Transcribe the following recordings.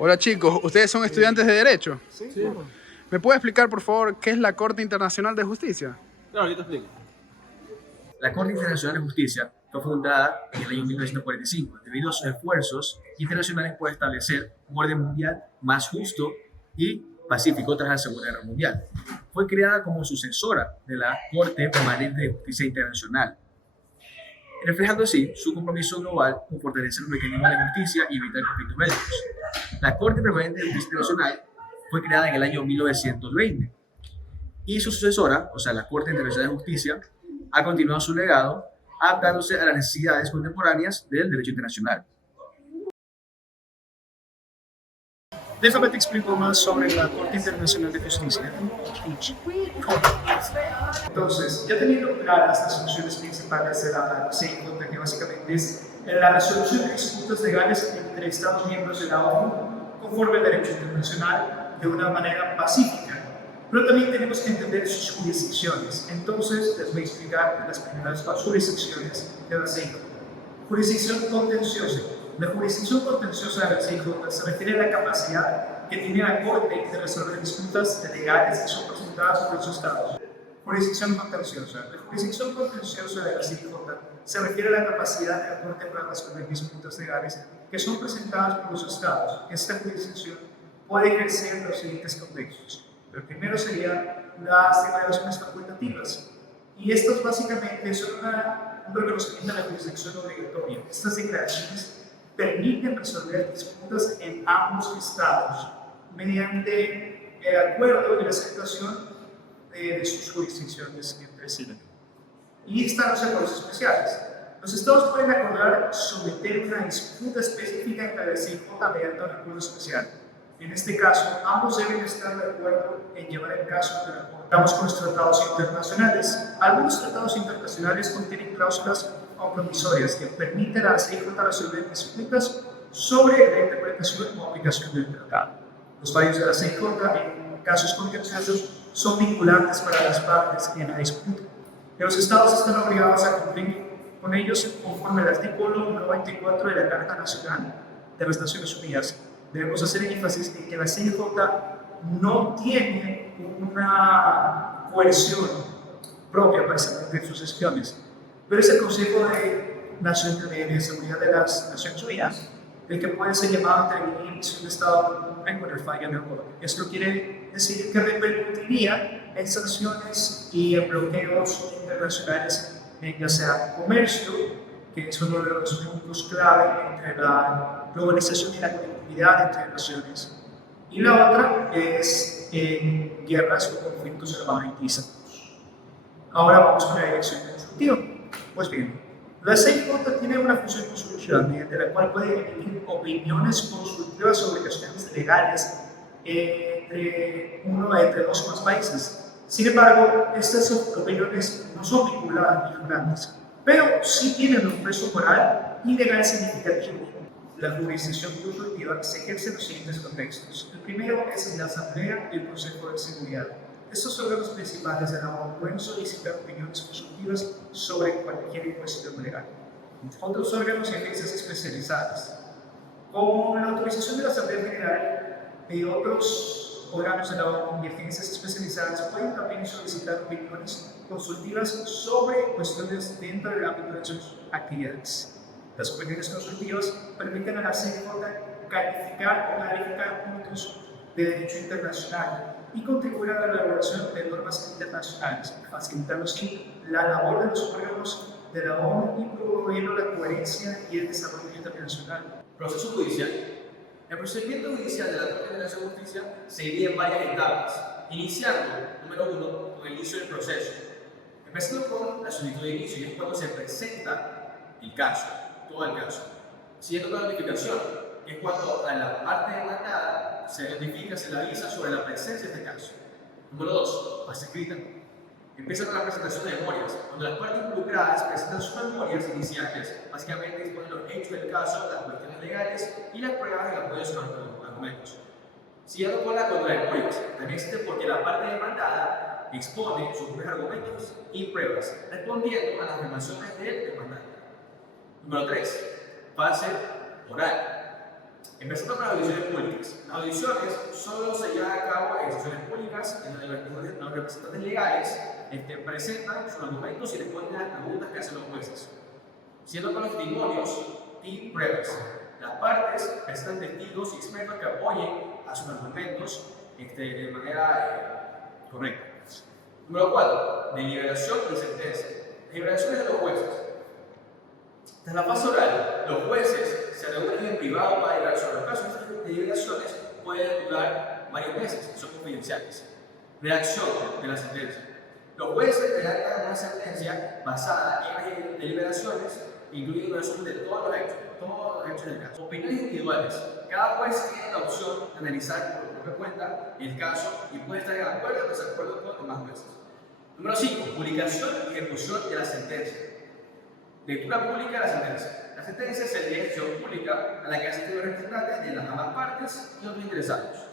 Hola chicos, ¿ustedes son estudiantes de Derecho? Sí, Sí, claro. ¿Me puede explicar por favor qué es la Corte Internacional de Justicia? claro, ahorita explico. La Corte Internacional de Justicia fue fundada en el año 1945 debido a sus esfuerzos internacionales por establecer un orden mundial más justo y pacífico tras la Segunda Guerra Mundial. Fue creada como sucesora de la Corte Permanente de Justicia Internacional, reflejando así su compromiso global con fortalecer los mecanismos de justicia y evitar conflictos bélicos. La Corte Permanente de Justicia Internacional fue creada en el año 1920 y su sucesora, o sea, la Corte Internacional de Justicia, ha continuado su legado adaptándose a las necesidades contemporáneas del derecho internacional. Déjame te explico más sobre la Corte Internacional de Justicia. Entonces, ya teniendo claras las funciones principales de la CIJ, que básicamente es la resolución de disputas legales entre Estados miembros de la ONU conforme al derecho internacional de una manera pacífica. Pero también tenemos que entender sus jurisdicciones. Entonces, les voy a explicar las primeras jurisdicciones de la CIJ. Jurisdicción contenciosa. La jurisdicción contenciosa de la CIJ se refiere a la capacidad que tiene la Corte de resolver disputas legales que son presentadas por los Estados. Jurisdicción contenciosa. La jurisdicción contenciosa de la CIJ se refiere a la capacidad de la Corte para resolver disputas legales que son presentadas por los Estados. Esta jurisdicción puede ejercer en los siguientes contextos. El primero sería las declaraciones facultativas. Y estas básicamente son un reconocimiento de la jurisdicción obligatoria. Estas declaraciones permiten resolver disputas en ambos estados mediante el acuerdo y la aceptación de sus jurisdicciones entre sí. Y están los acuerdos especiales. Los estados pueden acordar someter una disputa específica entre la CIJ mediante un acuerdo especial. En este caso, ambos deben estar de acuerdo en llevar el caso ante la Corte. Vamos con los tratados internacionales. Algunos tratados internacionales contienen cláusulas compromisorias que permiten a la CIJ resolver disputas sobre la interpretación o aplicación del tratado. Los fallos de la CIJ en casos contenciosos son vinculantes para las partes en la disputa. Los estados están obligados a cumplir con ellos conforme al artículo 94 de la Carta Nacional de las Naciones Unidas. Debemos hacer énfasis en que la CIJ no tiene una coerción propia para establecer sus decisiones, pero es el Consejo de Seguridad de las Naciones Unidas el que puede ser llamado a intervenir si un Estado cumple con el fallo del orden. Esto quiere decir que repercutiría en sanciones y en bloqueos internacionales, ya sea comercio, que es uno de los puntos clave entre la globalización y la conectividad entre naciones, y la otra es en guerras o conflictos armamentísimos. Ahora vamos con la dirección consultiva. Pues bien, la CIJ tiene una función consultiva mediante la cual puede emitir opiniones consultivas sobre cuestiones legales entre dos o más países. Sin embargo, estas opiniones no son vinculantes, pero sí tienen un peso moral y legal significativo. La jurisdicción consultiva se ejerce en los siguientes contextos. El primero es la Asamblea y el Consejo de Seguridad. Estos órganos principales de la ONU pueden solicitar opiniones consultivas sobre cualquier cuestión legal. Otros órganos y agencias especializadas, como la autorización de la Asamblea General y otros órganos de la ONU y agencias especializadas, pueden también solicitar opiniones consultivas sobre cuestiones dentro del ámbito de sus actividades. Las opiniones consultivas permiten a la CIJ calificar o clarificar puntos de derecho internacional y contribuir a la elaboración de normas internacionales, facilitando así la labor de los órganos de la ONU y promoviendo la coherencia y el desarrollo internacional. Proceso judicial. El procedimiento judicial de la Corte Internacional de Justicia se divide en varias etapas, iniciando, número 1, con el inicio del proceso. Empezando con la solicitud de inicio, y es cuando se presenta el caso, todo el caso. Siguiendo con la notificación, que es cuando a la parte demandada se notifica, se le avisa sobre la presencia de este caso. Número 2, fase escrita. Empieza con la presentación de memorias, cuando las partes involucradas presentan sus memorias iniciales, básicamente exponen los hechos del caso, las cuestiones legales y las pruebas en apoyo de sus argumentos. Siguiendo con la contramemorias, también existe porque la parte demandada expone sus propios argumentos y pruebas, respondiendo a las afirmaciones del demandante. Número 3, fase oral. Empezando con las audiciones públicas. Las audiciones solo se llevan a cabo en sesiones públicas en donde los representantes legales presentan sus argumentos y responden a las preguntas que hacen los jueces. Siendo con los testimonios y pruebas. Las partes presentan testigos y expertos que apoyen a sus argumentos de manera correcta. Número 4. Deliberación y sentencia. Deliberaciones de los jueces. Tras la fase oral, los jueces se reúnen en privado para deliberar sobre los casos. Estas deliberaciones pueden durar varios meses y son confidenciales. Redacción de la sentencia. Los jueces redactan una sentencia basada en las deliberaciones, incluyendo el resumen de todos los hechos del caso. Opiniones individuales. Cada juez tiene la opción de analizar por propia cuenta el caso y puede estar de acuerdo o desacuerdo con los demás jueces. Número 5. Publicación y ejecución de la sentencia. Lectura pública de la sentencia. La sentencia es el derecho pública a la que asisten los representantes de las ambas partes y otros interesados.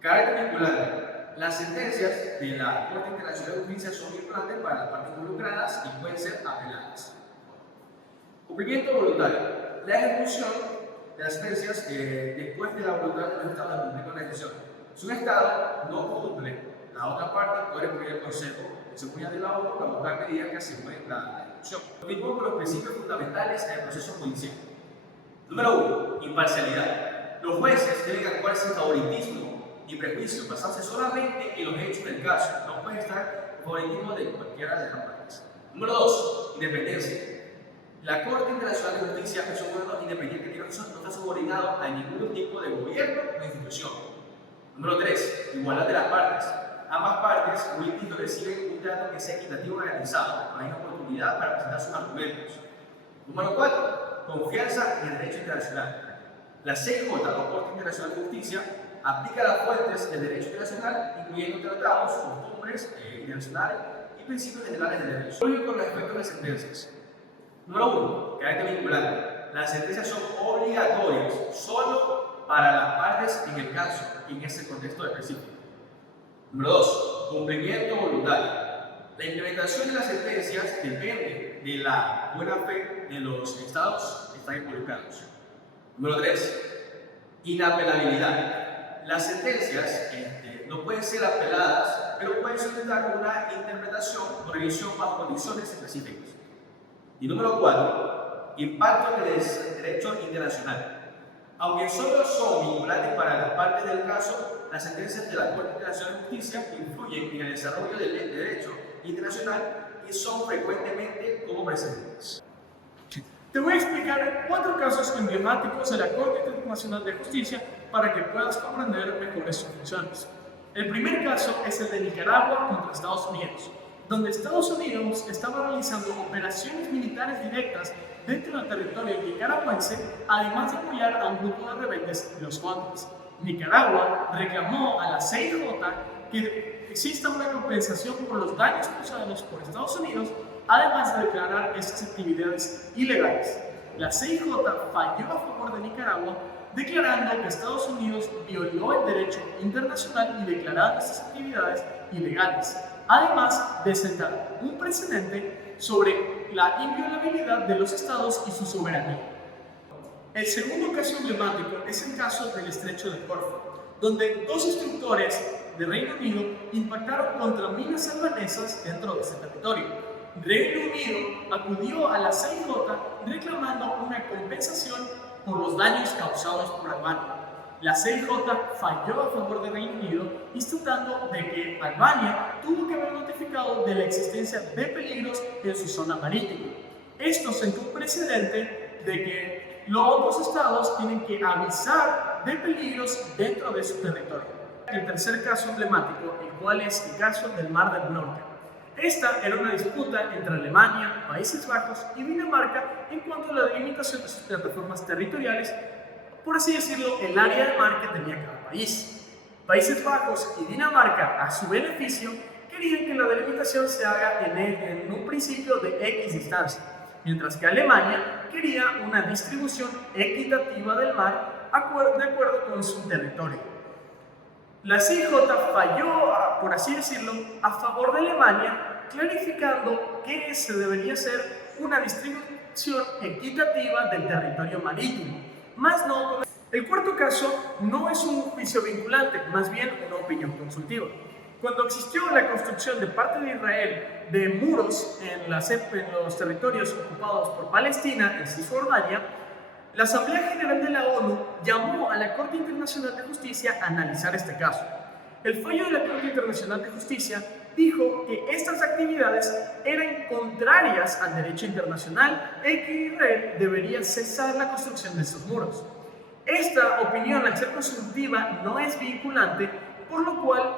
Carácter vinculante. Las sentencias de la Corte Internacional de Justicia son vinculantes para las partes involucradas y pueden ser apeladas. Cumplimiento voluntario. La ejecución de las sentencias después de la voluntad de los estados de cumplir con la decisión. Si un estado no cumple, la otra parte puede recurrir al Consejo de Seguridad de la ONU para buscar medidas que aseguren la ejecución. Continuamos con los principios fundamentales del proceso judicial. Número 1. Imparcialidad. Los jueces deben actuar sin favoritismo ni prejuicio, basarse solamente en los hechos del caso. No puede estar favoritismo de cualquiera de las partes. Número 2. Independencia. La Corte Internacional de Justicia es un órgano independiente que no está subordinado a ningún tipo de gobierno o institución. Número 3. Igualdad de las partes. Ambas partes, un litigio, reciben un trato que sea equitativo y garantizado, con la misma oportunidad para presentar sus argumentos. Número 4. Confianza en el derecho internacional. La CIJ, la Corte Internacional de Justicia, aplica las fuentes del derecho internacional, incluyendo tratados, costumbres internacionales y principios generales del derecho. Voy con respecto a las sentencias. Número 1. Carácter vinculante. Las sentencias son obligatorias solo para las partes en el caso y en ese contexto específico. Número 2. Cumplimiento voluntario. La implementación de las sentencias depende de la buena fe de los estados que están involucrados. Número 3. Inapelabilidad. Las sentencias no pueden ser apeladas, pero pueden solicitar una interpretación o revisión bajo condiciones específicas. Y número 4. Impacto en el derecho internacional. Aunque solo son vinculantes para las partes del caso, las sentencias de la Corte Internacional de Justicia influyen en el desarrollo del derecho internacional y son frecuentemente como precedentes. Te voy a explicar 4 casos emblemáticos de la Corte Internacional de Justicia para que puedas comprender mejor sus funciones. El primer caso es el de Nicaragua contra Estados Unidos, donde Estados Unidos estaba realizando operaciones militares directas dentro del territorio nicaragüense, además de apoyar a un grupo de rebeldes, los Contras. Nicaragua reclamó a la CIJ que exista una compensación por los daños causados por Estados Unidos, además de declarar estas actividades ilegales. La CIJ falló a favor de Nicaragua, declarando que Estados Unidos violó el derecho internacional y declarando estas actividades ilegales, además de sentar un precedente sobre la inviolabilidad de los estados y su soberanía. El segundo caso emblemático es el caso del Estrecho de Corfú, donde 2 instructores de Reino Unido impactaron contra minas albanesas dentro de ese territorio. Reino Unido acudió a la CIJ reclamando una compensación por los daños causados por Albania. La CIJ falló a favor de Reino Unido, instaurando de que Albania tuvo que haber notificado de la existencia de peligros en su zona marítima. Esto sentó un precedente de que los otros estados tienen que avisar de peligros dentro de su territorio. El tercer caso emblemático, el cual es el caso del Mar del Norte. Esta era una disputa entre Alemania, Países Bajos y Dinamarca en cuanto a la delimitación de sus plataformas territoriales, por así decirlo, el área de mar que tenía cada país. Países Bajos y Dinamarca, a su beneficio, querían que la delimitación se haga en un principio de X distancia, mientras que Alemania quería una distribución equitativa del mar de acuerdo con su territorio. La CIJ falló, por así decirlo, a favor de Alemania, clarificando que se debería hacer una distribución equitativa del territorio marítimo, más no El cuarto caso no es un juicio vinculante, más bien una opinión consultiva. Cuando existió la construcción de parte de Israel de muros en los territorios ocupados por Palestina, en Cisjordania, la Asamblea General de la ONU llamó a la Corte Internacional de Justicia a analizar este caso. El fallo de la Corte Internacional de Justicia dijo que estas actividades eran contrarias al derecho internacional y que Israel debería cesar la construcción de estos muros. Esta opinión, al ser consultiva, no es vinculante, por lo cual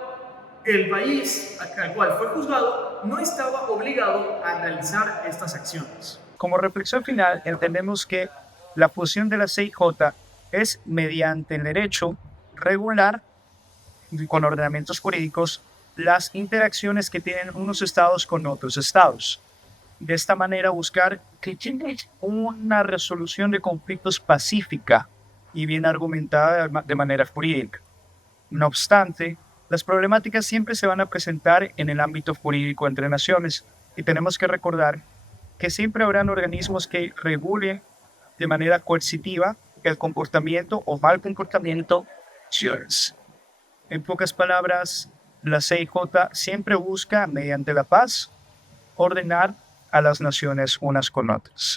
el país al cual fue juzgado no estaba obligado a analizar estas acciones. Como reflexión final, entendemos que la función de la CIJ es, mediante el derecho, regular con ordenamientos jurídicos las interacciones que tienen unos estados con otros estados. De esta manera buscar una resolución de conflictos pacífica y bien argumentada de manera jurídica. No obstante, las problemáticas siempre se van a presentar en el ámbito jurídico entre naciones y tenemos que recordar que siempre habrán organismos que regulen de manera coercitiva el comportamiento o mal comportamiento. En pocas palabras, la CIJ siempre busca, mediante la paz, ordenar a las naciones unas con otras.